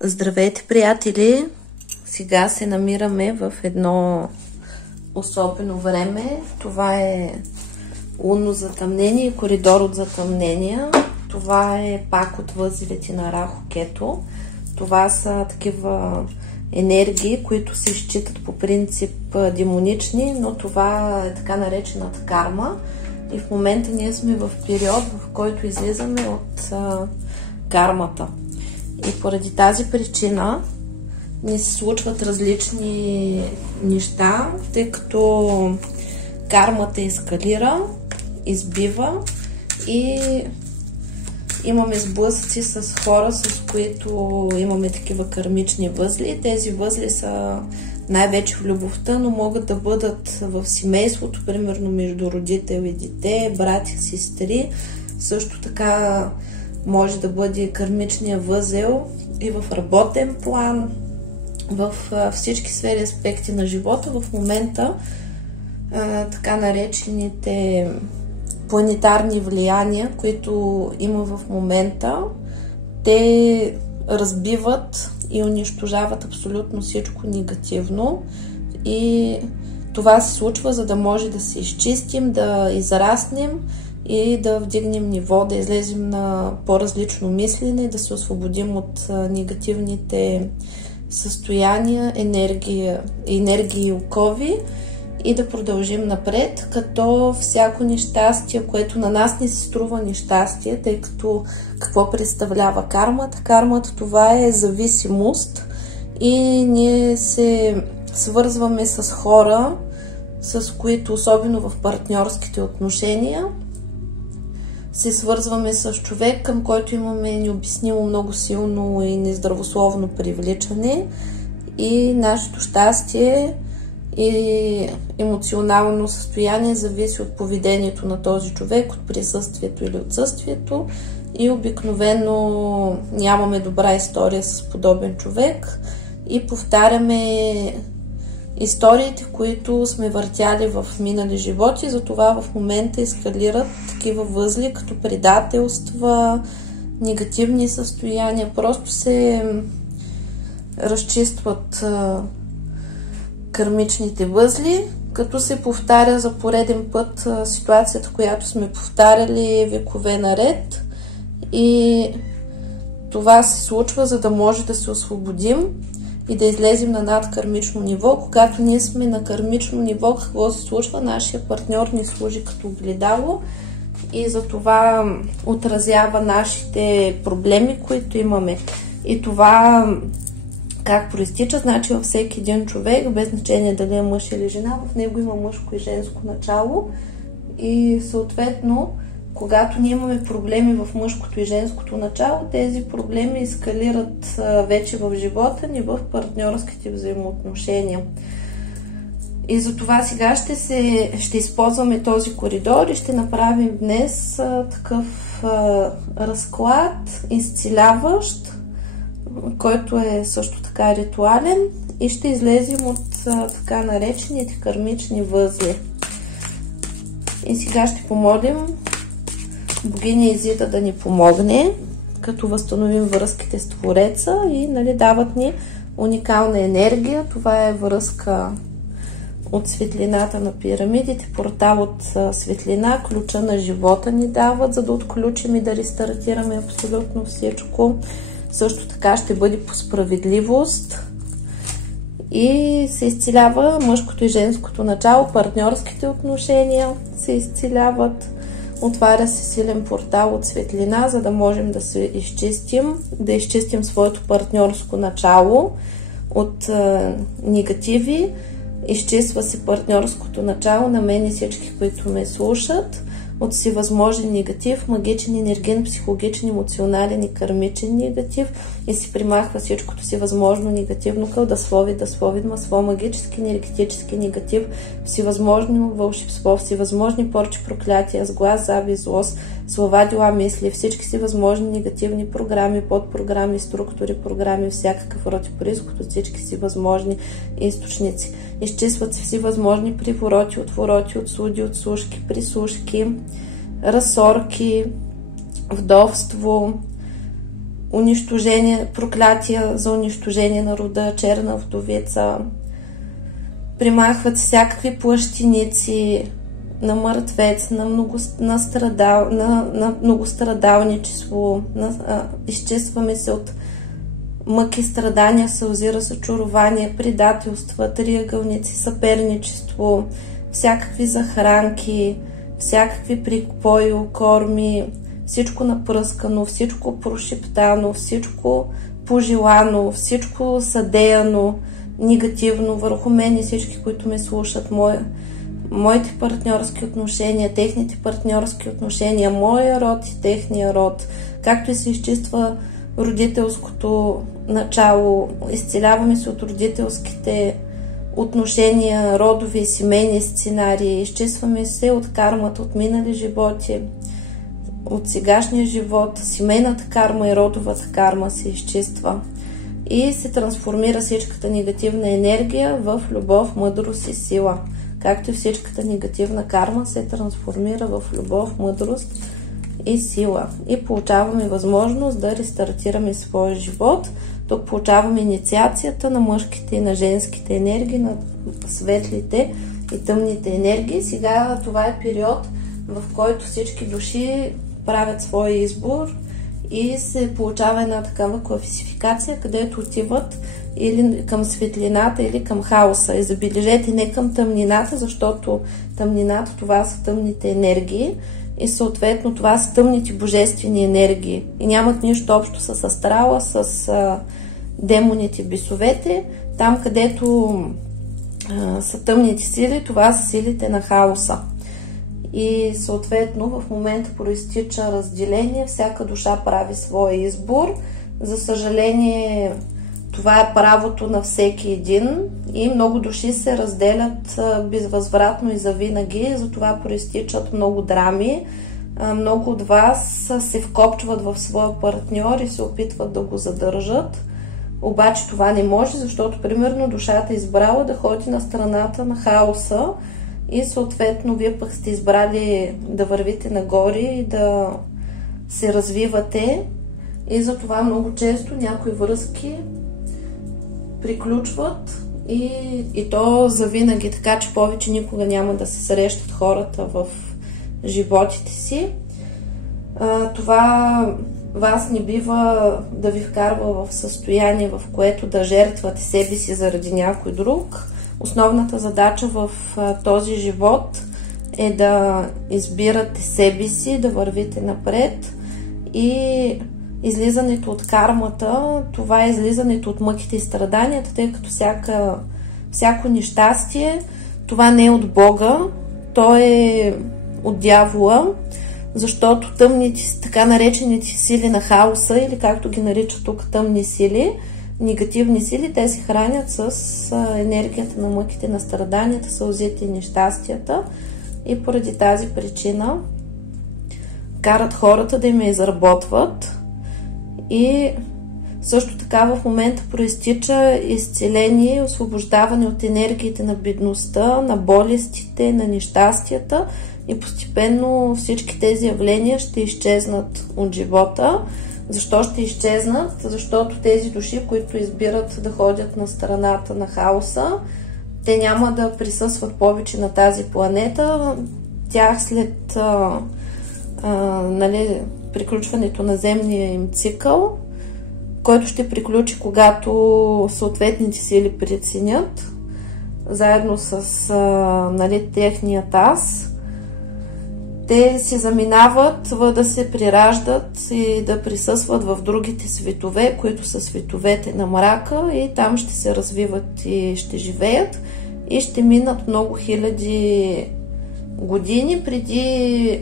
Здравейте, приятели! Сега се намираме в едно особено време. Това е лунно затъмнение, коридор от затъмнения. Това е пак от възелите на Раху Кето. Това са такива енергии, които се считат по принцип демонични, но това е така наречената карма. И в момента ние сме в период, в който излизаме от кармата. И поради тази причина ни се случват различни неща, тъй като кармата ескалира, избива и имаме сблъсъци с хора, с които имаме такива кармични възли. Тези възли са най-вече в любовта, но могат да бъдат в семейството, примерно между родител и дете, братя, сестри. Също така може да бъде кармичния възел и в работен план, в всички сфери аспекти на живота. В момента така наречените планетарни влияния, които има в момента, те разбиват и унищожават абсолютно всичко негативно. И това се случва, за да може да се изчистим, да израснем и да вдигнем ниво, да излезем на по-различно мислене, да се освободим от негативните състояния, енергии и окови и да продължим напред, като всяко нещастие, което на нас не се струва нещастие, тъй като какво представлява кармата? Кармата, това е зависимост и ние се свързваме с хора, с които, особено в партньорските отношения, се свързваме с човек, към който имаме необяснимо много силно и нездравословно привличане и нашето щастие и емоционално състояние зависи от поведението на този човек, от присъствието или отсъствието и обикновено нямаме добра история с подобен човек и повтаряме историите, които сме въртяли в минали животи, затова в момента ескалират такива възли, като предателства, негативни състояния, просто се разчистват кармичните възли, като се повтаря за пореден път ситуацията, която сме повтаряли векове наред. И това се случва, за да може да се освободим и да излезем на надкармично ниво. Когато ние сме на кармично ниво, какво се случва? Нашия партньор ни служи като огледало и за това отразява нашите проблеми, които имаме. И това как проистича? Значи във всеки един човек, без значение дали е мъж или жена, в него има мъжко и женско начало и съответно, когато ние имаме проблеми в мъжкото и женското начало, тези проблеми ескалират вече в живота ни, в партньорските взаимоотношения. И затова сега ще използваме този коридор и ще направим днес такъв разклад, изцеляващ, който е също така ритуален и ще излезем от така наречените кармични възли. И сега ще помолим богиня Изида да ни помогне, като възстановим връзките с Твореца и дават ни уникална енергия. Това е връзка от светлината на пирамидите, портал от светлина, ключа на живота ни дават, за да отключим и да рестартираме абсолютно всичко. Също така ще бъде по справедливост и се изцелява мъжкото и женското начало, партньорските отношения се изцеляват, отваря се силен портал от светлина, за да можем да се изчистим, да изчистим своето партньорско начало от негативи, изчиства се партньорското начало на мен и всички, които ме слушат, от всевъзможен негатив, магичен, енерген, психологичен, емоционален и кармичен негатив и се примахва всичкото си възможно негативно масло, магически, енергетически негатив, всевъзможно вълшебство, всевъзможни порчи, проклятия, сглаз, завист, злост, слова, дела, мисли, всички си възможни негативни програми, подпрограми, структури, програми, всякакъв род и произход от всички си възможни източници. Изчистват се всевъзможни привороти, отвороти, отсуди, отслушки, прислушки, разсорки, вдовство, унищожение, проклятия за унищожение на рода, черна вдовица, примахват всякакви плащиници на мъртвец, на многострадалничество, изчистваме се от мъки, страдания, сълзи, разочарования, предателства, триъгълници, съперничество, всякакви захранки, всякакви припои, корми, всичко напръскано, всичко прошептано, всичко пожелано, всичко съдеяно, негативно върху мен и всички, които ме слушат, моите партньорски отношения, техните партньорски отношения, моя род и техния род, както и се изчиства родителското начало, изцеляваме се от родителските отношения, родови и семейни сценарии, изчистваме се от кармата, от минали животи, от сегашния живот, семейната карма и родовата карма се изчиства и се трансформира всичката негативна енергия в любов, мъдрост и сила. Както и всичката негативна карма се трансформира в любов, мъдрост и сила. И получаваме възможност да рестартираме своя живот. Тук получаваме инициацията на мъжките и на женските енергии, на светлите и тъмните енергии. Сега това е период, в който всички души правят своя избор и се получава една такава класификация, където отиват или към светлината, или към хаоса. И забележете, не към тъмнината, защото тъмнината, това са тъмните енергии и съответно това са тъмните божествени енергии и нямат нищо общо с астрала, с демоните, бесовете. Там, където са тъмните сили, това са силите на хаоса. И съответно в момента проистича разделение, всяка душа прави своя избор. За съжаление, това е правото на всеки един и много души се разделят безвъзвратно и завинаги, затова проистичат много драми. Много от вас се вкопчват в своя партньор и се опитват да го задържат. Обаче това не може, защото примерно душата е избрала да ходи на страната на хаоса и съответно вие пък сте избрали да вървите нагоре и да се развивате. И затова много често някои връзки приключват и то завинаги, така че повече никога няма да се срещат хората в животите си. Това вас не бива да ви вкарва в състояние, в което да жертвате себе си заради някой друг. Основната задача в този живот е да избирате себе си, да вървите напред и излизането от кармата, това е излизането от мъките и страданията, тъй като всяко нещастие, това не е от Бога, то е от дявола, защото тъмните, така наречените сили на хаоса, или както ги наричат тук тъмни сили, негативни сили, те се хранят с енергията на мъките, на страданията, сълзите и нещастията и поради тази причина карат хората да им я изработват. И също така в момента проистича изцеление и освобождаване от енергиите на бедността, на болестите, на нещастията и постепенно всички тези явления ще изчезнат от живота. Защо ще изчезнат? Защото тези души, които избират да ходят на страната на хаоса, те няма да присъстват повече на тази планета. Тях след приключването на земния им цикъл, който ще приключи, когато съответните сили преценят, заедно с техният аз, те се заминават да се прираждат и да присъстват в другите светове, които са световете на мрака, и там ще се развиват и ще живеят. и ще минат много хиляди години преди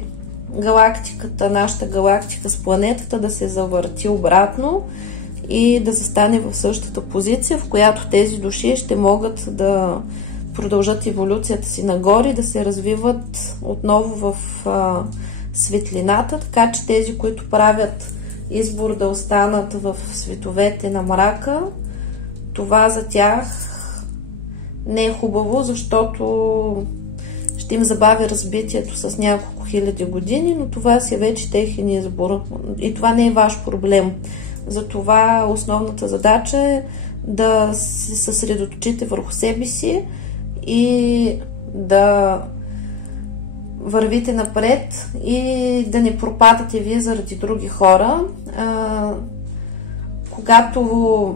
галактиката, нашата галактика с планетата да се завърти обратно и да застане в същата позиция, в която тези души ще могат да продължат еволюцията си нагоре, да се развиват отново в светлината, така че тези, които правят избор да останат в световете на мрака, това за тях не е хубаво, защото ще им забави разбитието с няколко хиляди години, но това си е вече техен избор и това не е ваш проблем. Затова основната задача е да се съсредоточите върху себе си и да вървите напред и да не пропадате вие заради други хора. Когато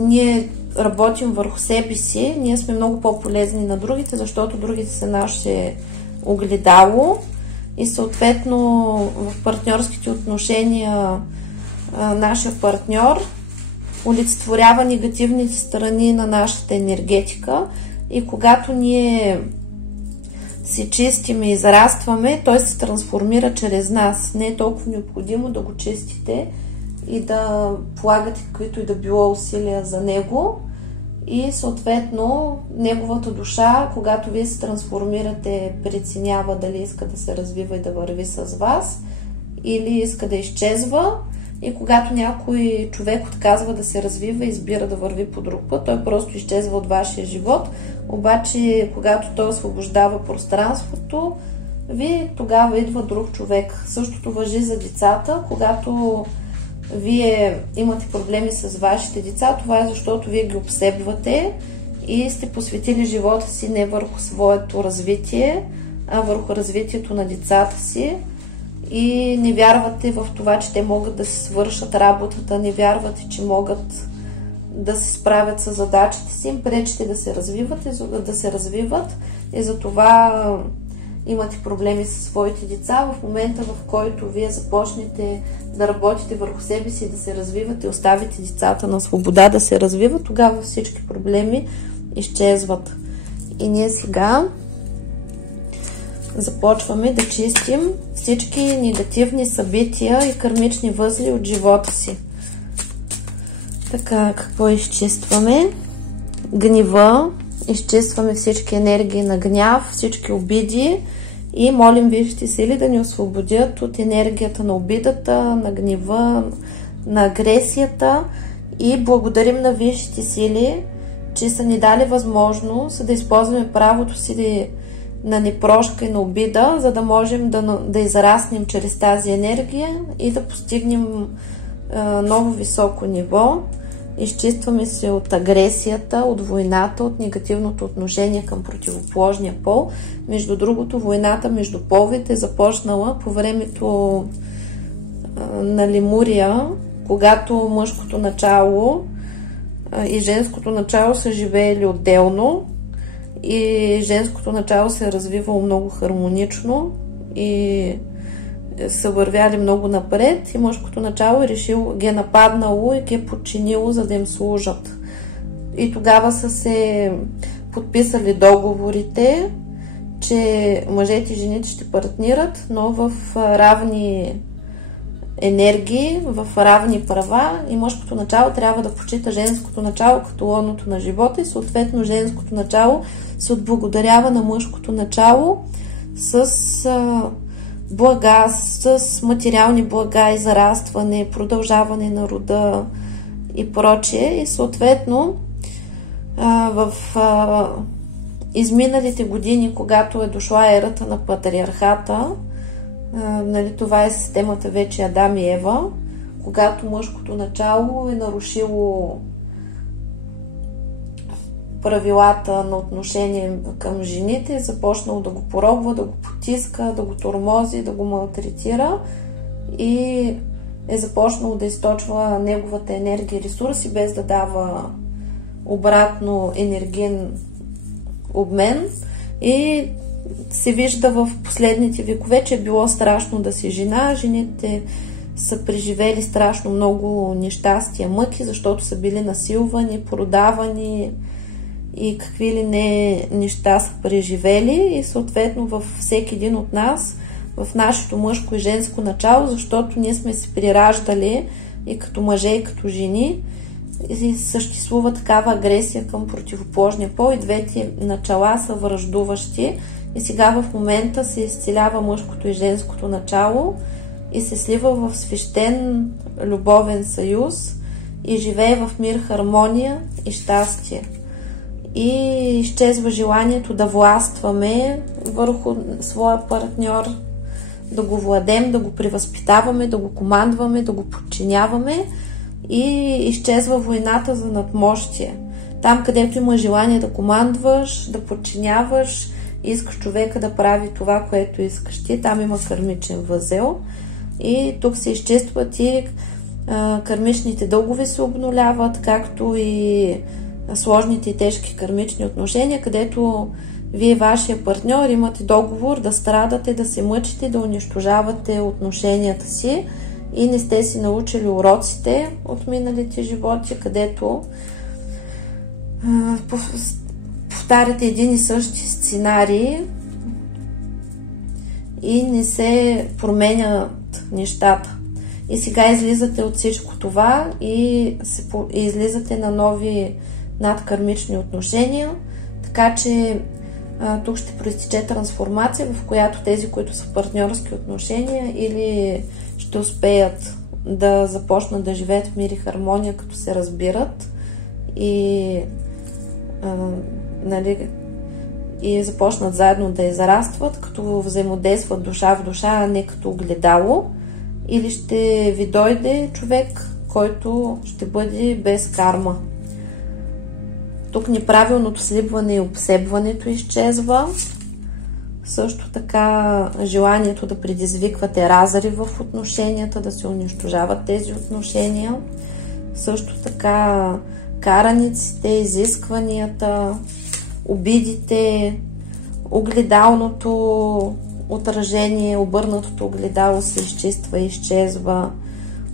ние работим върху себе си, ние сме много по-полезни на другите, защото другите са наше огледало и съответно в партньорските отношения нашия партньор олицетворява негативните страни на нашата енергетика и когато ние се чистим и израстваме, той се трансформира чрез нас. Не е толкова необходимо да го чистите и да полагате каквито и да било усилия за него и съответно неговата душа, когато вие се трансформирате, преценява дали иска да се развива и да върви с вас или иска да изчезва. И когато някой човек отказва да се развива и избира да върви по друг път, той просто изчезва от вашия живот. Обаче, когато той освобождава пространството, тогава идва друг човек. Същото важи за децата. Когато вие имате проблеми с вашите деца, това е защото вие ги обсебвате и сте посветили живота си не върху своето развитие, а върху развитието на децата си. И не вярвате в това, че те могат да си свършат работата, не вярвате, че могат да се справят с задачите си, им пречите да се развиват и затова имате проблеми със своите деца. В момента, в който вие започнете да работите върху себе си, да се развивате, оставите децата на свобода да се развиват, тогава всички проблеми изчезват. И ние сега започваме да чистим всички негативни събития и кармични възли от живота си. Така, какво изчистваме? Гнева. Изчистваме всички енергии на гняв, всички обиди и молим висшите сили да ни освободят от енергията на обидата, на гнева, на агресията и благодарим на висшите сили, че са ни дали възможност да използваме правото си на непрошка и на обида, за да можем да израснем чрез тази енергия и да постигнем ново високо ниво. Изчистваме се от агресията, от войната, от негативното отношение към противоположния пол. Между другото, войната между половете е започнала по времето на Лемурия, когато мъжкото начало и женското начало са живеели отделно и женското начало се е развивало много хармонично и са вървяли много напред и мъжкото начало ги е нападнало и ги е подчинило, за да им служат. И тогава са се подписали договорите, че мъжете и жените ще партнират, но в равни енергии, в равни права и мъжкото начало трябва да почита женското начало като лоното на живота и съответно женското начало се отблагодарява на мъжкото начало с блага, с материални блага, израстване, продължаване на рода и прочее. И съответно в изминалите години, когато е дошла ерата на патриархата, това е системата вече Адам и Ева, когато мъжкото начало е нарушило правилата на отношение към жените, е започнало да го поробва, да го потиска, да го тормози, да го малтретира и е започнало да източва неговата енергия и ресурси, без да дава обратно енергиен обмен. И се вижда в последните векове, че е било страшно да си жена. Жените са преживели страшно много нещастия, мъки, защото са били насилвани, продавани и какви ли не неща са преживели и съответно във всеки един от нас, в нашето мъжко и женско начало, защото ние сме се прираждали и като мъже, и като жени и съществува такава агресия към противоположния пол и двете начала са враждуващи и сега в момента се изцелява мъжкото и женското начало и се слива в свещен любовен съюз и живее в мир, хармония и щастие. И изчезва желанието да властваме върху своя партньор, да го владеем, да го превъзпитаваме, да го командваме, да го подчиняваме и изчезва войната за надмощие. Там, където има желание да командваш, да подчиняваш, искаш човека да прави това, което искаш ти, там има кармичен възел и тук се изчистват и кармичните дългове се обнуляват, както и сложните и тежки кармични отношения, където вие, вашия партньор, имате договор да страдате, да се мъчите, да унищожавате отношенията си и не сте си научили уроците от миналите животи, където повтаряте един и същи сценарии и не се променят нещата. И сега излизате от всичко това и излизате на нови надкармични отношения, така че тук ще проистече трансформация, в която тези, които са партньорски отношения или ще успеят да започнат да живеят в мир и хармония, като се разбират и и започнат заедно да израстват, като взаимодействат душа в душа, а не като огледало, или ще ви дойде човек, който ще бъде без карма. Тук неправилното сливане и обсебването изчезва. Също така желанието да предизвиквате разрив в отношенията, да се унищожават тези отношения. Също така караниците, изискванията, обидите, огледалното отражение, обърнатото огледало се изчиства и изчезва.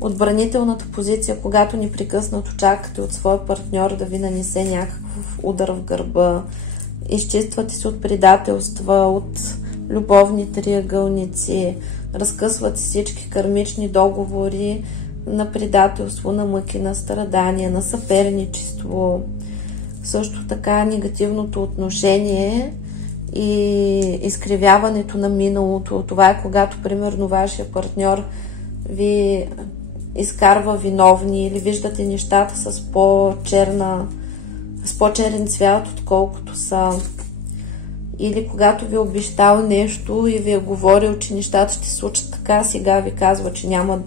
Отбранителната позиция, когато непрекъснато чакате от своя партньор да ви нанесе някакъв удар в гърба. Изчиствате се от предателства, от любовни триъгълници, разкъсвате всички кармични договори на предателство, на мъки, на страдания, на съперничество. Също така негативното отношение и изкривяването на миналото. Това е когато, примерно, вашия партньор ви изкарва виновни или виждате нещата с по-черен цвят, отколкото са. Или когато ви е обещал нещо и ви е говорил, че нещата ще се случат така, сега ви казва,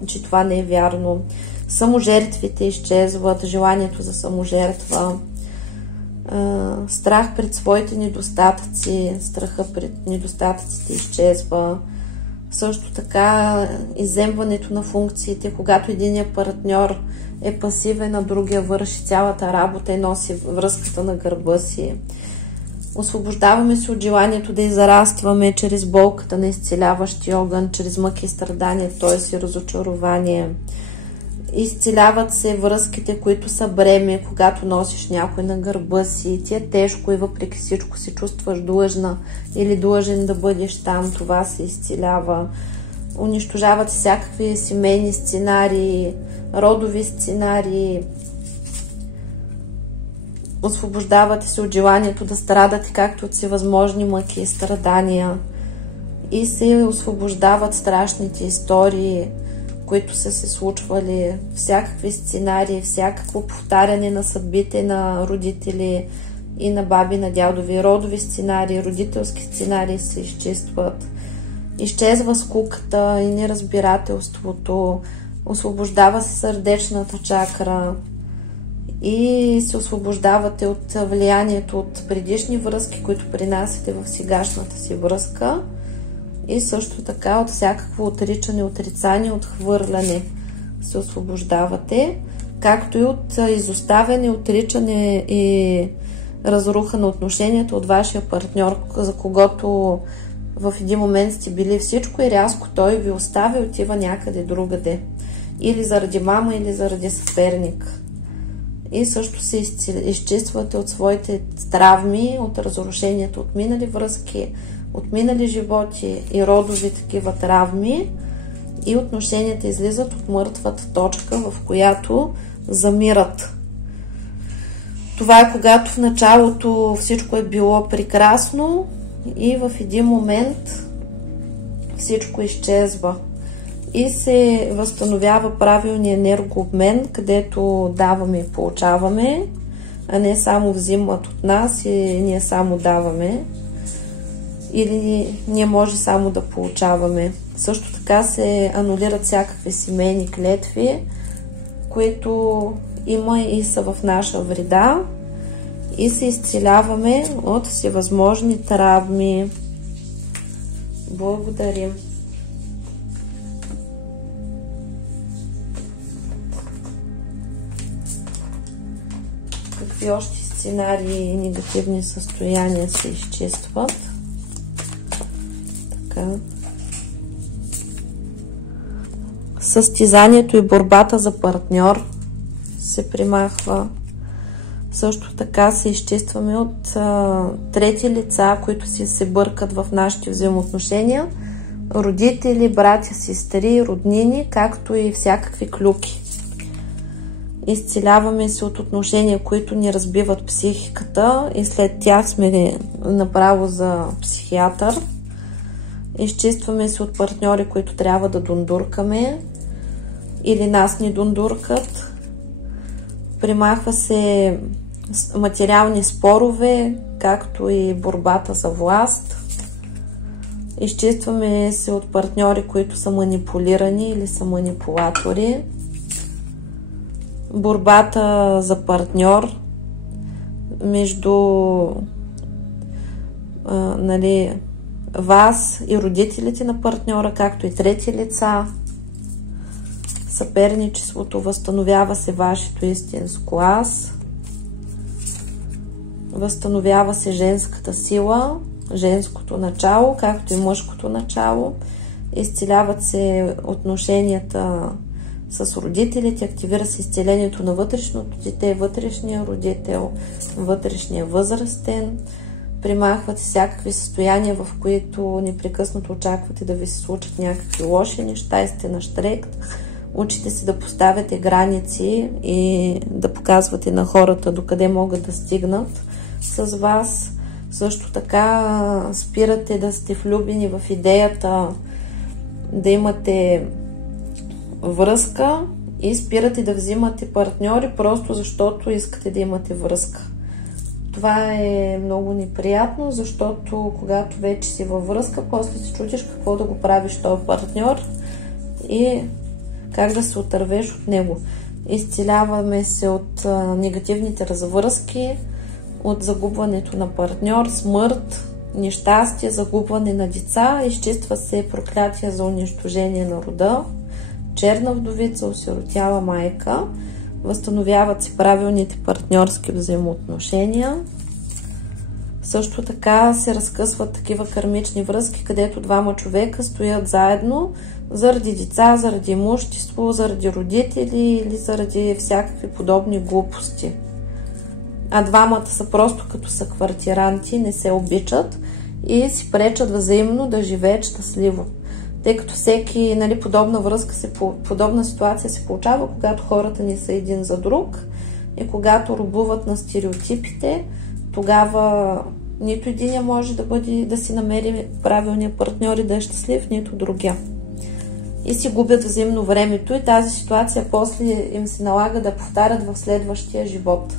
че това не е вярно. Саможертвите изчезват, желанието за саможертва, страх пред своите недостатъци, страха пред недостатъците изчезва. Също така изземването на функциите, когато единият партньор е пасивен, а другия върши цялата работа и носи връзката на гърба си. Освобождаваме се от желанието да израстваме чрез болката на изцеляващия огън, чрез мъки и страдания, т.е. и разочарование. Изцеляват се връзките, които са бреме, когато носиш някой на гърба си. Ти е тежко и въпреки всичко се чувстваш длъжна или длъжен да бъдеш там. Това се изцелява. Унищожават всякакви семейни сценарии, родови сценарии. Освобождавате се от желанието да страдате както от всевъзможни мъки и страдания. И се освобождават страшните истории, които са се случвали, всякакви сценарии, всякакво повтаряне на съдбите на родители и на баби, на дядови, родови сценарии, родителски сценарии се изчистват. Изчезва скуката и неразбирателството, освобождава се сърдечната чакра и се освобождавате от влиянието от предишни връзки, които принасяте в сегашната си връзка. И също така от всякакво отричане, отрицание, отхвърляне се освобождавате, както и от изоставяне, отричане и разруха на отношението от вашия партньор, за когото в един момент сте били всичко и рязко той ви оставя и отива някъде другаде. Или заради мама, или заради съперник. и също се изчиствате от своите травми, от разрушението, от минали връзки, от минали животи и родови такива травми, и отношенията излизат от мъртвата точка, в която замират. Това е когато в началото всичко е било прекрасно и в един момент всичко изчезва и се възстановява правилния енергообмен, където даваме и получаваме, а не само взимат от нас и ние само даваме, или ние може само да получаваме. Също така се анулират всякакви семейни клетви, които има и са в наша вреда, и се изцеляваме от всевъзможни травми. Благодарим. Какви още сценарии и негативни състояния се изчистват? Така. Състезанието и борбата за партньор се примахва. Също така се изчистваме от трети лица, които си се бъркат в нашите взаимоотношения. Родители, братя, сестри, роднини, както и всякакви клюки. Изцеляваме се от отношения, които ни разбиват психиката, и след тях сме направо за психиатър. Изчистваме се от партньори, които трябва да дундуркаме или нас ни дундуркат. Примахва се материални спорове, както и борбата за власт. Изчистваме се от партньори, които са манипулирани или са манипулатори. Борбата за партньор между вас и родителите на партньора, както и трети лица. Съперничеството, възстановява се вашето истинско аз. Възстановява се женската сила, женското начало, както и мъжкото начало. Изцеляват се отношенията с родителите, активира се изцелението на вътрешното дете, вътрешния родител, вътрешния възрастен. Примахват всякакви състояния, в които непрекъснато очаквате да ви се случат някакви лоши неща и сте на щрек. Учите се да поставяте граници и да показвате на хората докъде могат да стигнат с вас. Също така спирате да сте влюбени в идеята да имате връзка и спирате да взимате партньори, просто защото искате да имате връзка. Това е много неприятно, защото когато вече си във връзка, после се чудиш какво да го правиш този партньор и как да се отървеш от него. Изцеляваме се от негативните развръзки, от загубването на партньор, смърт, нещастие, загубване на деца. Изчиства се проклятие за унищожение на рода, черна вдовица, осиротяла майка. Възстановяват се правилните партньорски взаимоотношения. Също така се разкъсват такива кармични връзки, където двама човека стоят заедно заради деца, заради имущество, заради родители или заради всякакви подобни глупости. А двамата са просто като са квартиранти, не се обичат и си пречат взаимно да живеят щастливо. Тъй като всеки, подобна връзка, подобна ситуация се получава, когато хората не са един за друг и когато робуват на стереотипите, тогава нито единия може да си намери правилния партньор и да е щастлив, нито другия. И си губят взаимно времето и тази ситуация после им се налага да повтарят в следващия живот.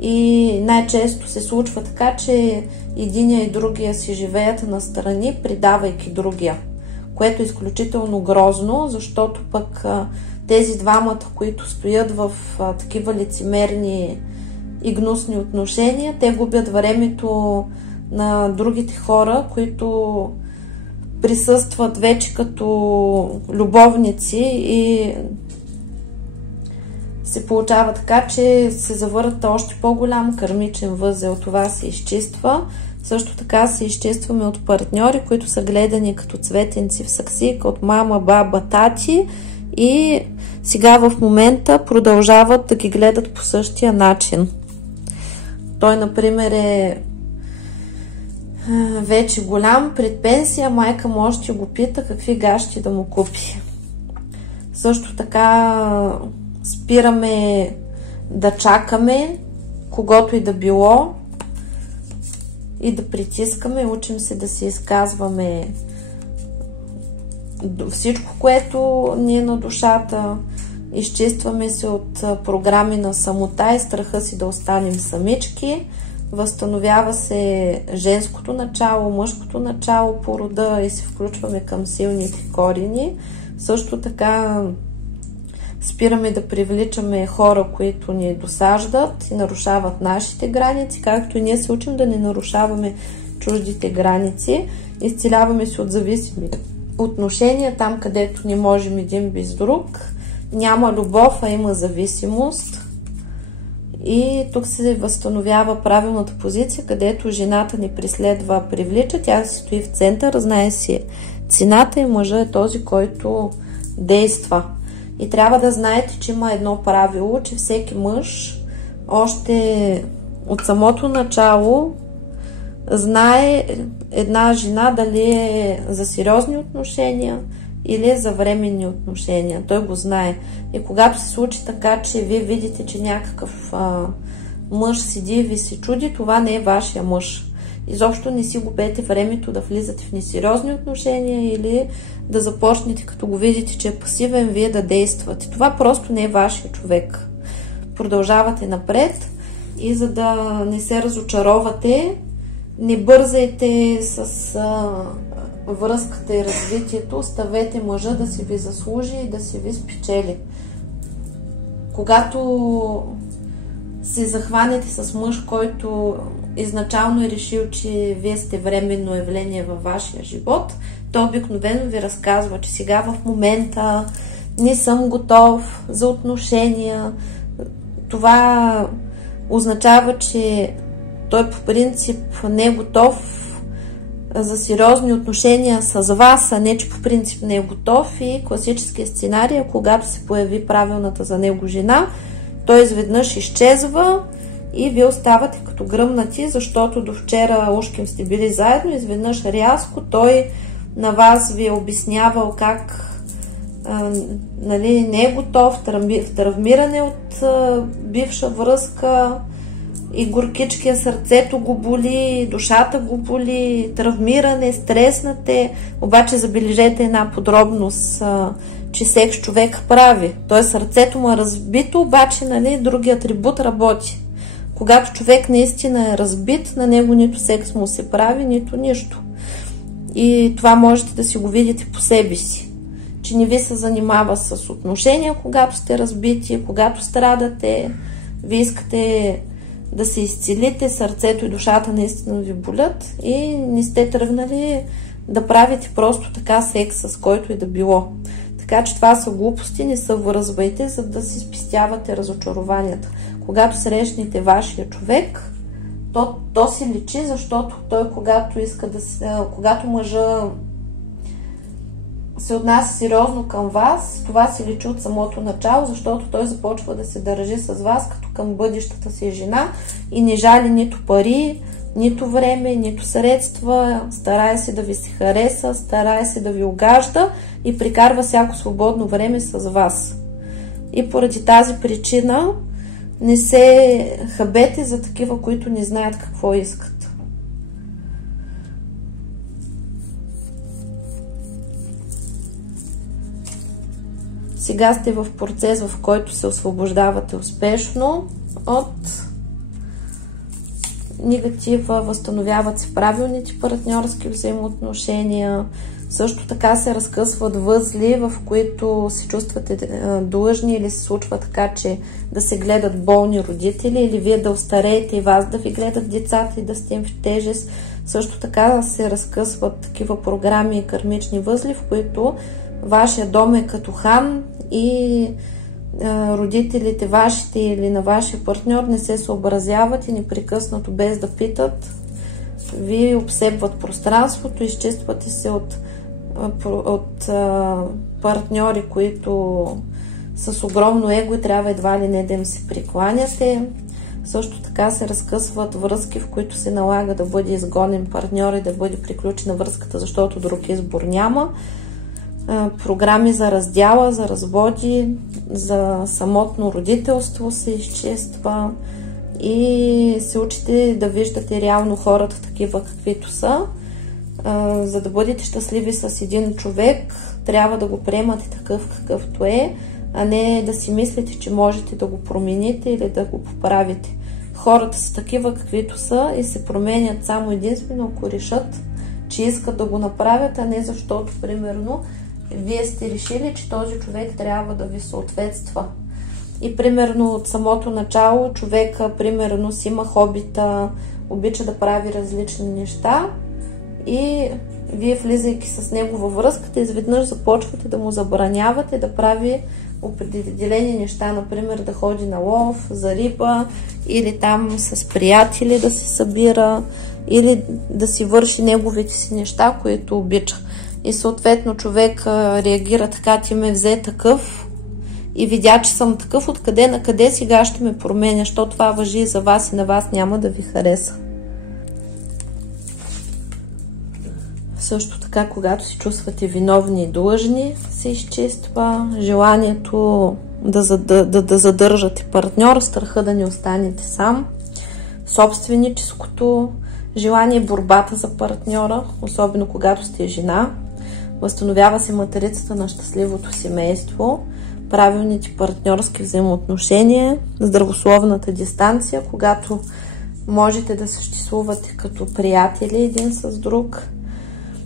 И най-често се случва така, че единия и другия си живеят настрани, придавайки другия, което е изключително грозно, защото пък тези двамата, които стоят в такива лицемерни и гнусни отношения, те губят времето на другите хора, които присъстват вече като любовници и се получава така, че се завърта още по-голям кармичен възел. Това се изчиства. Също така се изчистваме от партньори, които са гледани като цветенци в саксийка от мама, баба, тати и Сега в момента продължават да ги гледат по същия начин. Той, например, е вече голям, пред пенсия, майка му още го пита какви гащи да му купи. Също така спираме да чакаме когото и да било и да притискаме, учим се да се изказваме всичко, което ни е на душата, изчистваме се от програми на самота и страха си да останем самички, възстановява се женското начало, мъжкото начало по рода и се включваме към силните корени. Също така спираме да привличаме хора, които ни досаждат и нарушават нашите граници, както и ние се учим да не нарушаваме чуждите граници. Изцеляваме се от зависими отношения, там където не можем един без друг. Няма любов, а има зависимост. И тук се възстановява правилната позиция, където жената ни преследва, привлича, тя се стои в център, знае си цената и мъжът е този, който действа. И трябва да знаете, че има едно правило, че всеки мъж още от самото начало знае една жена дали е за сериозни отношения или е за временни отношения. Той го знае. И когато се случи така, че вие видите, че някакъв мъж седи и ви се чуди, това не е вашия мъж. Изобщо не си губете времето да влизате в несериозни отношения или да започнете, като го видите, че е пасивен, вие да действате. Това просто не е вашия човек. Продължавате напред и за да не се разочаровате, не бързайте с връзката и развитието, оставете мъжа да си ви заслужи и да си ви спечели. Когато се захванете с мъж, който изначално е решил, че вие сте временно явление във вашия живот, той обикновено ви разказва, че сега в момента не съм готов за отношения. Това означава, че той по принцип не е готов за сериозни отношения с вас, а не че по принцип не е готов. И класическия сценарий, когато се появи правилната за него жена, той изведнъж изчезва и вие оставате като гръмнати, защото до вчера ушким сте били заедно, изведнъж рязко той на вас ви е обяснявал как не е готов, травмиране от бивша връзка и горкичкия, сърцето го боли, душата го боли, травмиране, стреснате. Обаче забележете една подробност, че секс човек прави. Т.е. сърцето му е разбито, обаче другия атрибут работи. Когато човек наистина е разбит, на него нито секс му се прави, нито нищо. И това можете да си го видите по себе си. Че не ви се занимава с отношения, когато сте разбити, когато страдате, вие искате да се изцелите, сърцето и душата наистина ви болят и не сте тръгнали да правите просто така секс с който и да било. Така че това са глупости, не се връзвайте, за да си спестявате разочарованията. Когато срещнете вашия човек, то си личи, защото той когато мъжа се отнася сериозно към вас, това се личи от самото начало, защото той започва да се държи с вас като към бъдещата си жена и не жали нито пари, нито време, нито средства, старае се да ви се хареса, старае се да ви угажда и прикарва всяко свободно време с вас. И поради тази причина не се хабете за такива, които не знаят какво искат. Сега сте в процес, в който се освобождавате успешно от негатива, възстановяват се правилните партньорски взаимоотношения, също така се разкъсват възли, в които се чувствате длъжни или се случва така, че да се гледат болни родители или вие да остареете и вас да ви гледат децата и да сте им в тежест. Също така се разкъсват такива програми и кармични възли, в които вашия дом е като хан и родителите вашите или на вашия партньор не се съобразяват и непрекъснато без да питат ви обсебват пространството, изчиствате се от партньори, които с огромно его и трябва едва ли не да им се прекланяте. Също така се разкъсват връзки, в които се налага да бъде изгонен партньор и да бъде приключена връзката, защото друг избор няма. Програми за раздяла, за разводи, за самотно родителство се изчества и се учите да виждате реално хората такива каквито са. За да бъдете щастливи с един човек, трябва да го приемате такъв какъвто е, а не да си мислите, че можете да го промените или да го поправите. Хората са такива каквито са и се променят само единствено, ако решат, че искат да го направят, а не защото, примерно, вие сте решили, че този човек трябва да ви съответства. И, примерно, от самото начало човека, примерно, си има хобита, обича да прави различни неща и вие, влизайки с него във връзката, изведнъж започвате да му забранявате да прави определени неща, например да ходи на лов, за риба или там с приятели да се събира или да си върши неговите си неща, които обича. И съответно човек реагира така: ти ме взе такъв и видя, че съм такъв, откъде на къде сега ще ме променя, защото това важи и за вас и на вас няма да ви хареса. Също така, когато се чувствате виновни и длъжни, се изчиства желанието да задържате партньор, страха да не останете сам, собственическото желание, борбата за партньора, особено когато сте жена. Възстановява се материцата на щастливото семейство, правилните партньорски взаимоотношения, здравословната дистанция, когато можете да съществувате като приятели един с друг.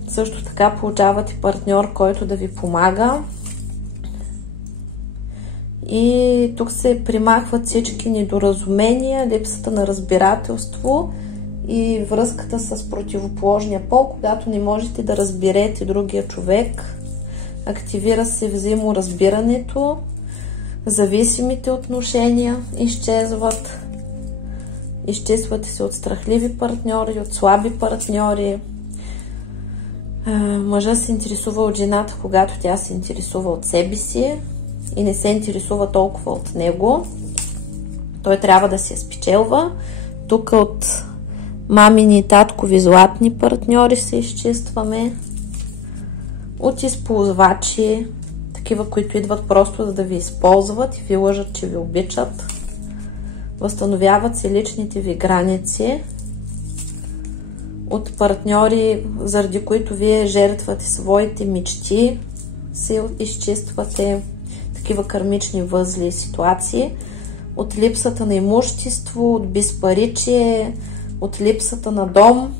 Също така получавате партньор, който да ви помага. И тук се примахват всички недоразумения, липсата на разбирателство и връзката с противоположния пол, когато не можете да разберете другия човек. Активира се взаиморазбирането, зависимите отношения изчезват. Изчиствате се от страхливи партньори, от слаби партньори. Мъжът се интересува от жената, когато тя се интересува от себе си и не се интересува толкова от него. Той трябва да се спечелва. Тук от мамини и таткови златни партньори се изчистваме. От използвачи, такива, които идват просто за да ви използват и ви лъжат, че ви обичат. Възстановяват се личните ви граници. От партньори, заради които вие жертвате своите мечти, се изчиствате, такива кармични възли и ситуации. От липсата на имущество, от безпаричие, от липсата на дом.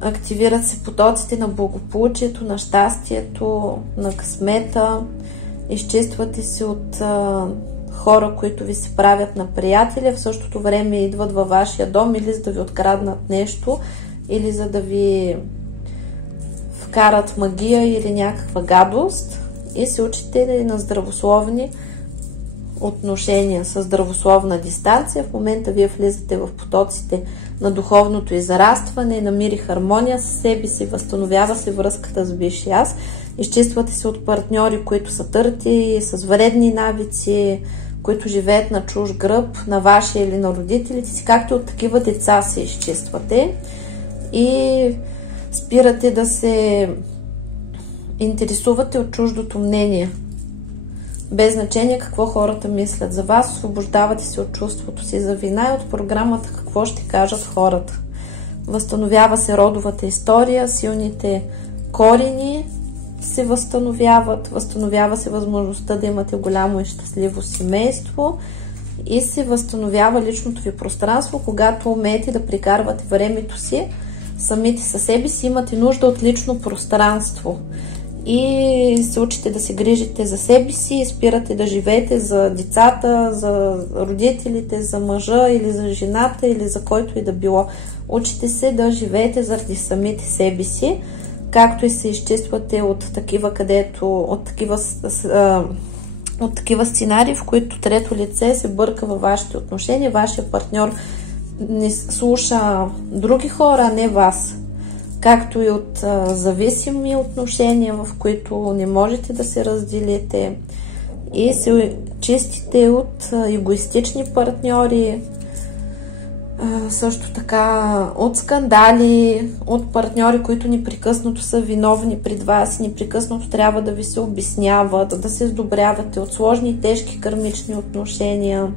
Активират се потоците на благополучието, на щастието, на късмета. Изчиствате се от хора, които ви се правят на приятели, в същото време идват във вашия дом или за да ви откраднат нещо, или за да ви вкарат магия или някаква гадост, и се учите на здравословни отношения, с здравословна дистанция. В момента вие влизате в потоците на духовното израстване, на мир и хармония със себе си, възстановява се връзката с бившия аз, изчиствате се от партньори, които са търти, с вредни навици, които живеят на чуж гръб, на вашия или на родителите си, както от такива деца се изчиствате и спирате да се интересувате от чуждото мнение. Без значение какво хората мислят за вас, освобождавате се от чувството си за вина и от програмата какво ще кажат хората. Възстановява се родовата история, силните корени се възстановяват, възстановява се възможността да имате голямо и щастливо семейство и се възстановява личното ви пространство, когато умеете да прекарвате времето си самите със себе си, имате нужда от лично пространство и се учите да се грижите за себе си и спирате да живеете за децата, за родителите, за мъжа или за жената или за който и да било. Учите се да живеете заради самите себе си, както и се изчиствате от такива сценарии, в които трето лице се бърка във вашите отношения, вашия партньор не слуша други хора, а не вас. Както и от зависими отношения, в които не можете да се разделите. и се чистите от егоистични партньори, също така от скандали, от партньори, които непрекъснато са виновни пред вас, непрекъснато трябва да ви се обясняват, да се сдобрявате, от сложни и тежки кармични отношения,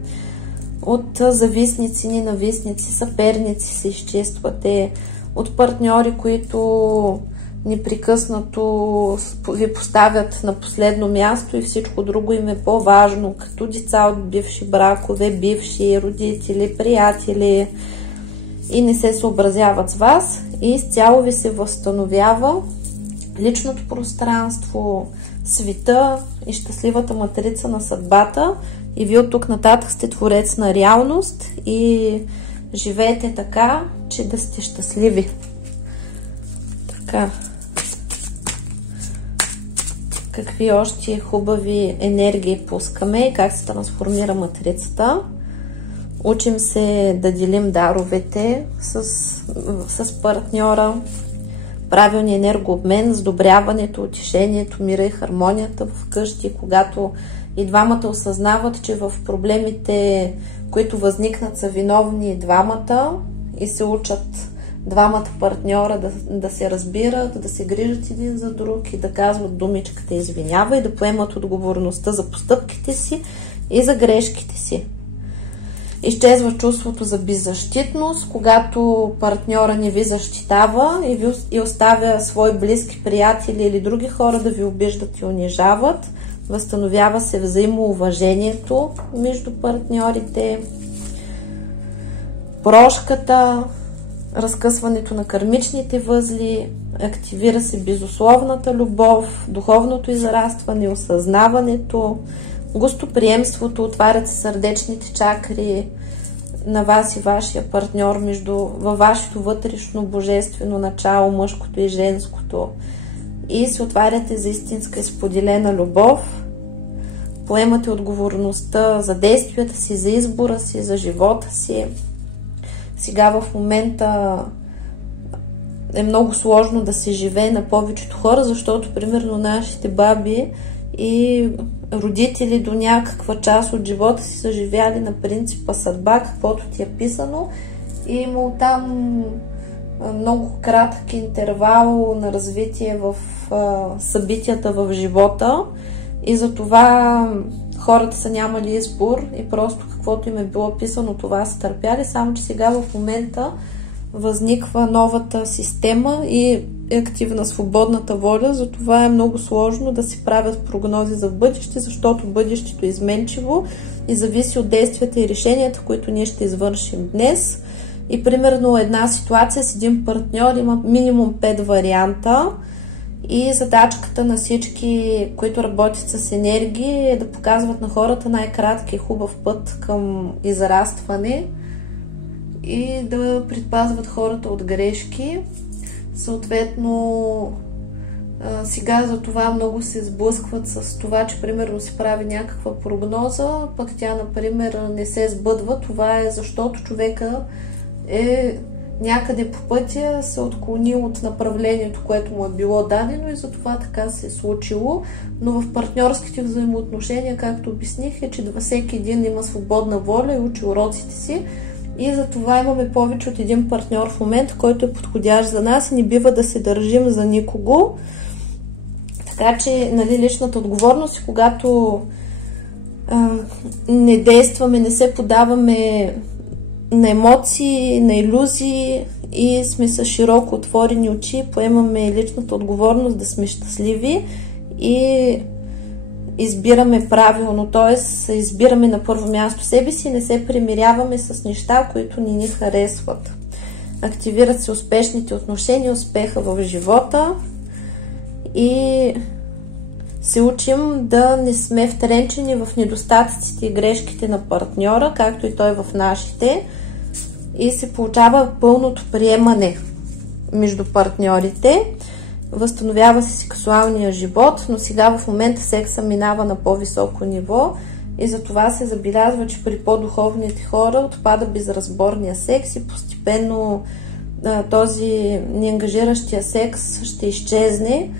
от завистници, ненавистници, съперници се изчиствате, от партньори, които непрекъснато ви поставят на последно място и всичко друго им е по-важно, като деца от бивши бракове, бивши родители, приятели, и не се съобразяват с вас, и изцяло ви се възстановява личното пространство, света и щастливата матрица на съдбата, и вие от тук нататък сте творец на реалност и живеете така, че да сте щастливи. Така. Какви още хубави енергии пускаме и как се трансформира матрицата. Учим се да делим даровете с партньора, правилния енергообмен, сдобряването, утешението, мира и хармонията вкъщи, когато и двамата осъзнават, че в проблемите, които възникнат, са виновни двамата, и се учат двамата партньора да се разбират, да се грижат един за друг и да казват думичката извинява и да поемат отговорността за постъпките си и за грешките си. Изчезва чувството за беззащитност, когато партньора не ви защитава и оставя свои близки приятели или други хора да ви обиждат и унижават. Възстановява се взаимоуважението между партньорите, прошката, разкъсването на кармичните възли, активира се безусловната любов, духовното израстване, осъзнаването, гостоприемството, отварят се сърдечните чакри на вас и вашия партньор във вашето вътрешно божествено начало, мъжкото и женското, и се отваряте за истинска и споделена любов. Поемате отговорността за действията си, за избора си, за живота си. Сега в момента е много сложно да се живее на повечето хора, защото примерно нашите баби и родители до някаква част от живота си са живяли на принципа съдба, каквото ти е писано, и имало там много кратък интервал на развитие в събитията в живота, и затова хората са нямали избор и просто каквото им е било писано, това са търпяли, само че сега в момента възниква новата система и е активна свободната воля, затова е много сложно да се правят прогнози за бъдеще, защото бъдещето е изменчиво и зависи от действията и решенията, които ние ще извършим днес. И примерно една ситуация с един партньор има минимум 5 варианта, и задачката на всички, които работят с енергии, е да показват на хората най-кратки и хубав път към израстване и да предпазват хората от грешки. Съответно, сега за това много се сблъскват с това, че примерно се прави някаква прогноза, пък тя, например, не се сбъдва. Това е защото човека е някъде по пътя се отклонил от направлението, което му е било дадено, и затова така се е случило. Но в партньорските взаимоотношения, както обясних, е, че всеки един има свободна воля и учи уроците си, и затова имаме повече от един партньор в момента, който е подходящ за нас, и не бива да се държим за никого. Така че, нали, личната отговорност, когато не действаме, не се подаваме на емоции, на илюзии и сме с широко отворени очи, поемаме личната отговорност да сме щастливи и избираме правилно, т.е. избираме на първо място себе си, не се примиряваме с неща, които не ни харесват. Активират се успешните отношения, успеха в живота, и се учим да не сме втренчени в недостатъците и грешките на партньора, както и той в нашите, и се получава пълното приемане между партньорите. Възстановява се сексуалния живот, но сега в момента секса минава на по-високо ниво, и затова се забелязва, че при по-духовните хора отпада безразборния секс и постепенно този неангажиращия секс ще изчезне,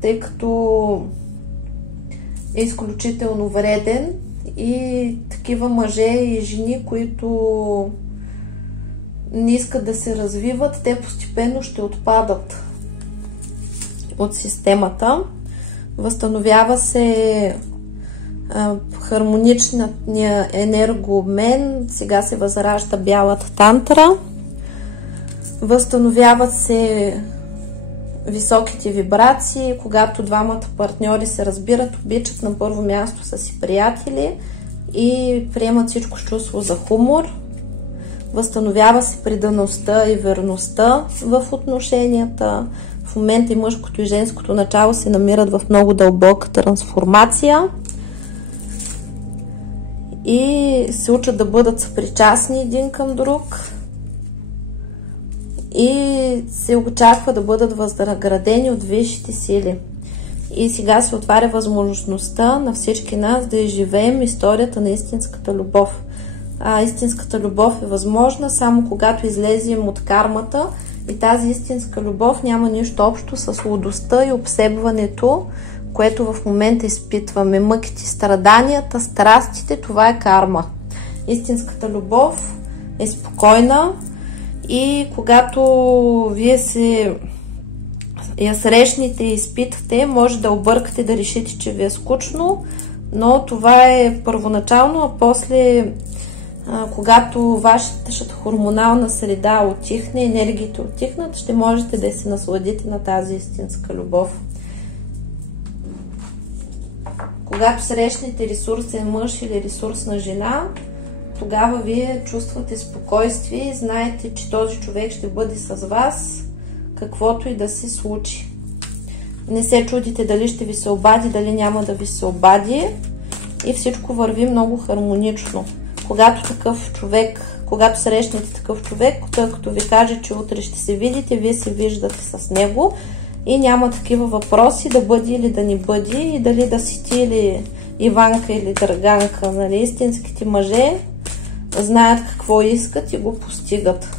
тъй като е изключително вреден и такива мъже и жени, които не искат да се развиват, те постепенно ще отпадат от системата. Възстановява се хармоничният енергообмен, сега се възражда бялата тантра, възстановяват се високите вибрации, когато двамата партньори се разбират, обичат на първо място са си приятели и приемат всичко с чувство за хумор. Възстановява се предаността и верността в отношенията. В момента и мъжкото и женското начало се намират в много дълбока трансформация и се учат да бъдат съпричастни един към друг и се очаква да бъдат възнаградени от висшите сили. И сега се отваря възможността на всички нас да изживеем историята на истинската любов. Истинската любов е възможна само когато излезем от кармата и тази истинска любов няма нищо общо с лудостта и обсебването, което в момента изпитваме. Мъките, страданията, страстите, това е карма. Истинската любов е спокойна и когато вие се я срещнете и изпитате, може да объркате, да решите, че ви е скучно, но това е първоначално, а после когато вашата хормонална среда отихне, енергиите отихнат, ще можете да се насладите на тази истинска любов. Когато срещнете ресурсен мъж или ресурсна жена, тогава вие чувствате спокойствие и знаете, че този човек ще бъде с вас, каквото и да се случи. Не се чудите дали ще ви се обади, дали няма да ви се обади и всичко върви много хармонично. Когато срещнете такъв човек, той като ви каже, че утре ще се видите, вие се виждате с него и няма такива въпроси да бъде или да не бъде и дали да си ти или Иванка или Драганка. Нали? Истинските мъже знаят какво искат и го постигат.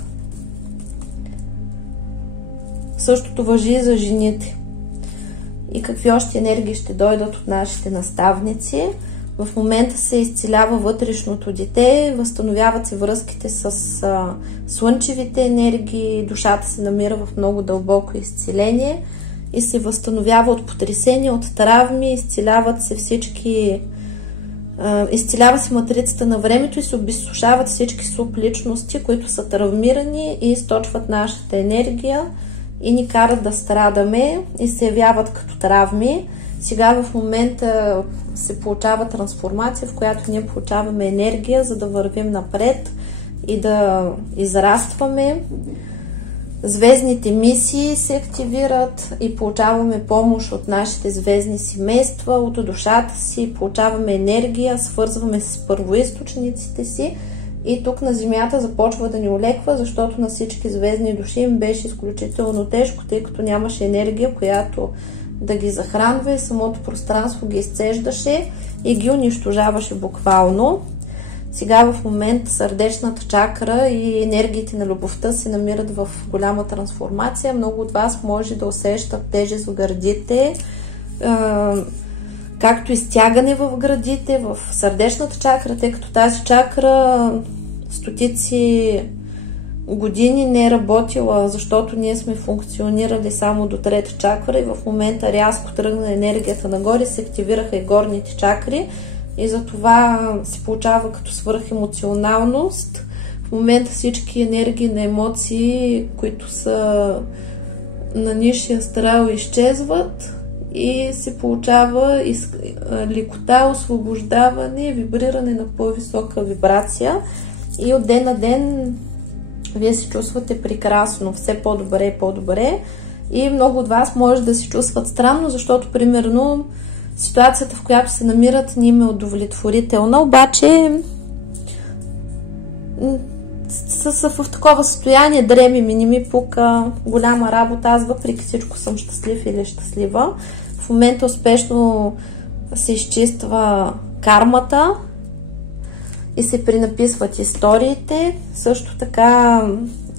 Същото важи и за жените. И какви още енергии ще дойдат от нашите наставници. В момента се изцелява вътрешното дете, възстановяват се връзките с слънчевите енергии, душата се намира в много дълбоко изцеление и се възстановява от потресения, от травми, изцеляват се изцелява се матрицата на времето и се обезсушават всички субличности, които са травмирани и източват нашата енергия и ни карат да страдаме и се явяват като травми. Сега в момента се получава трансформация, в която ние получаваме енергия, за да вървим напред и да израстваме. Звездните мисии се активират и получаваме помощ от нашите звездни семейства, от душата си, получаваме енергия, свързваме се с първоизточниците си и тук на Земята започва да ни олеква, защото на всички звездни души им беше изключително тежко, тъй като нямаше енергия, която да ги захранва и самото пространство ги изцеждаше и ги унищожаваше буквално. Сега в момента сърдечната чакра и енергиите на любовта се намират в голяма трансформация. Много от вас може да усещат тежест в гърдите, както и стягане в гърдите, в сърдечната чакра, тъй като тази чакра стотици години не е работила, защото ние сме функционирали само до трета чакра и в момента рязко тръгна енергията нагоре, се активираха и горните чакри и затова се получава като свръхемоционалност. В момента всички енергии на емоции, които са на нисшия астрал, изчезват и се получава лекота, освобождаване, вибриране на по-висока вибрация и от ден на ден вие се чувствате прекрасно, все по-добре и по-добре и много от вас може да се чувстват странно, защото примерно ситуацията, в която се намират, не им е удовлетворителна, обаче са в такова състояние, дреми ми, не ми пука, голяма работа, аз въпреки всичко съм щастлив или щастлива. В момента успешно се изчиства кармата и се пренаписват историите. Също така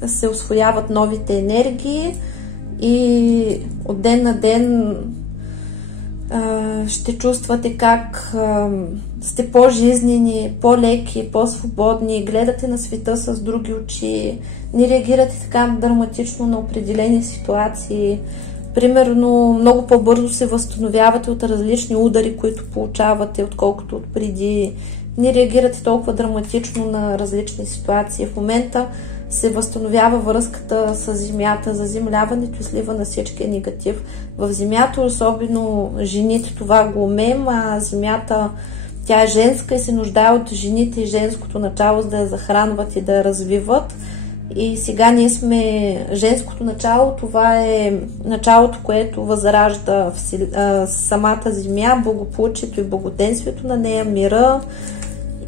се усвояват новите енергии и от ден на ден ще чувствате как сте по-жизнени, по-леки, по-свободни, гледате на света с други очи, не реагирате така драматично на определени ситуации. Примерно, много по-бързо се възстановявате от различни удари, които получавате, отколкото от преди. Не реагирате толкова драматично на различни ситуации. В момента се възстановява връзката с Земята, заземляването и слива на всичкия негатив. В Земята, особено жените, това го умеем, а Земята, тя е женска и се нуждае от жените и женското начало, за да я захранват и да я развиват. И сега ние сме женското начало, това е началото, което възражда самата Земя, благополучието и благоденствието на нея, мира,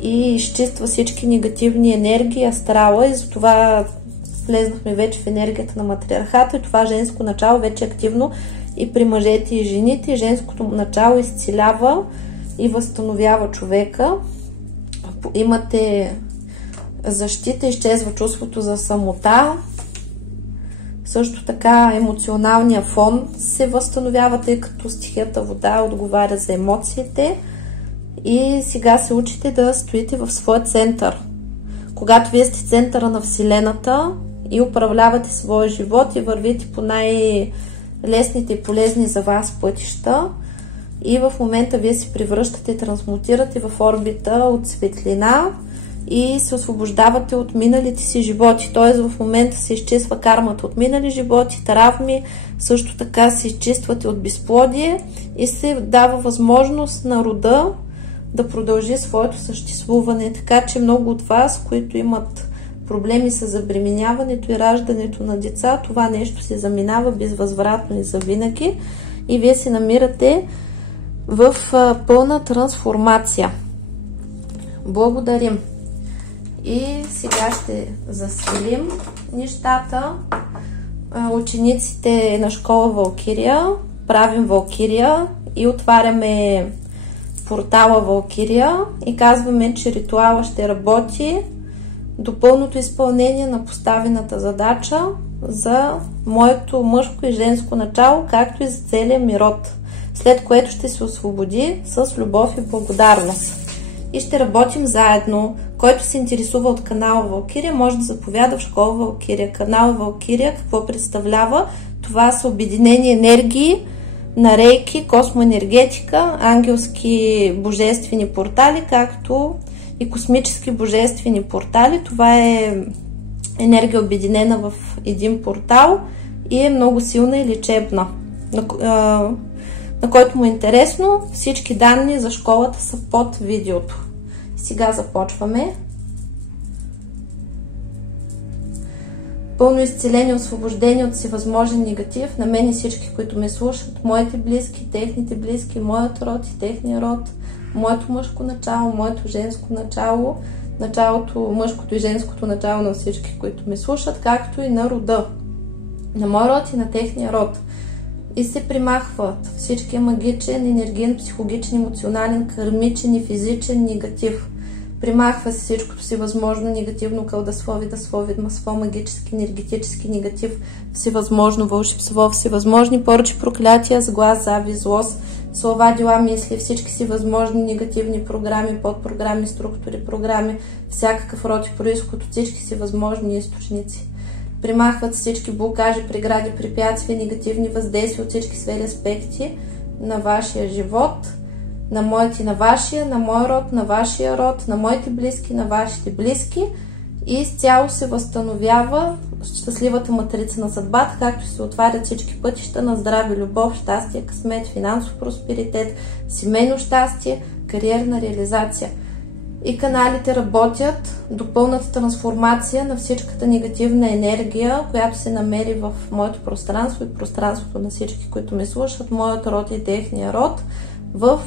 и изчиства всички негативни енергии, астрала, и затова влезнахме вече в енергията на матриархата и това женско начало вече е активно и при мъжете и жените. Женското начало изцелява и възстановява човека. Имате защита, изчезва чувството за самота. Също така емоционалния фон се възстановява, тъй като стихията вода отговаря за емоциите. И сега се учите да стоите в своя център. Когато вие сте центъра на Вселената и управлявате своя живот и вървите по най-лесните и полезни за вас пътища, и в момента вие се превръщате, трансмутирате в орбита от светлина и се освобождавате от миналите си животи. Т.е. в момента се изчиства кармата от минали животи, травми, също така се изчиствате от безплодие и се дава възможност на рода да продължи своето съществуване. Така че много от вас, които имат проблеми с забременяването и раждането на деца, това нещо се заминава безвъзвратно и завинаги и вие се намирате в пълна трансформация. Благодарим. И сега ще засилим нещата. Учениците на школа Валкирия правим Валкирия и отваряме портала Валкирия и казваме, че ритуала ще работи до пълното изпълнение на поставената задача за моето мъжко и женско начало, както и за целия ми род, след което ще се освободи с любов и благодарност. И ще работим заедно. Който се интересува от канала Валкирия, може да заповяда в школа Валкирия. Канал Валкирия какво представлява? Това са обединени енергии на рейки, космоенергетика, ангелски божествени портали, както и космически божествени портали. Това е енергия обединена в един портал и е много силна и лечебна. На който му е интересно, всички данни за школата са под видеото. Сега започваме. Пълно изцеление, освобождение от всевъзможен негатив на мен и всички, които ме слушат, моите близки, техните близки, моят род и техния род, моето мъжко начало, моето женско начало, началото, мъжкото и женското начало на всички, които ме слушат, както и на рода, на моя род и на техния род. И се примахват всичкия магичен, енергиен, психологичен, емоционален, кармичен и физичен негатив. Примахва се всичкото си възможно негативно кълдаслови, даслови, ведмасло, магически, енергетически негатив, всевъзможно вълшебство, всевъзможни поръчи, проклятия, сглаз, завист, злост, слова, дела, мисли, всички си възможни негативни програми, подпрограми, структури, програми, всякакъв род и произход от всички си възможни източници. Примахват всички блокажи, прегради, препятствия, негативни въздействия от всички сфери аспекти на вашия живот, на моите, на вашия, на моя род, на вашия род, на моите близки, на вашите близки, и изцяло се възстановява щастливата матрица на съдбата, както се отварят всички пътища на здраве, любов, щастие, късмет, финансов просперитет, семейно щастие, кариерна реализация. И каналите работят до пълната трансформация на всичката негативна енергия, която се намери в моето пространство и пространството на всички, които ме слушат, моят род и техния род, в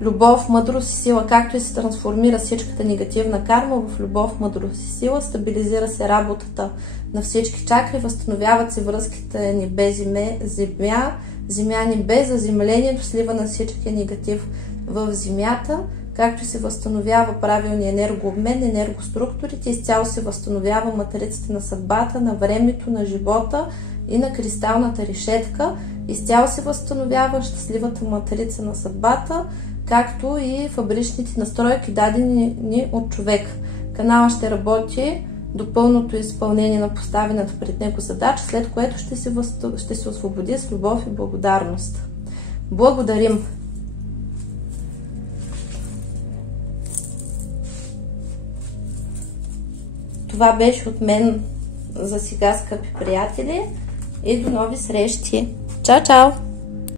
любов, мъдрост и сила, както и се трансформира всичката негативна карма в любов, мъдрост и сила, стабилизира се работата на всички чакри, възстановяват се връзките небе-земя, земя-небе, заземлението слива на всичкия негатив в земята, както и се възстановява правилния енергообмен, енергоструктурите, изцяло се възстановява матрицата на съдбата, на времето, на живота и на кристалната решетка. Изцяло се възстановява щастливата материца на съдбата, както и фабричните настройки, дадени ни от човек. Канала ще работи до пълното изпълнение на поставената пред него задача, след което ще се освободи с любов и благодарност. Благодарим! Това беше от мен за сега, скъпи приятели, и до нови срещи! Чао, чао!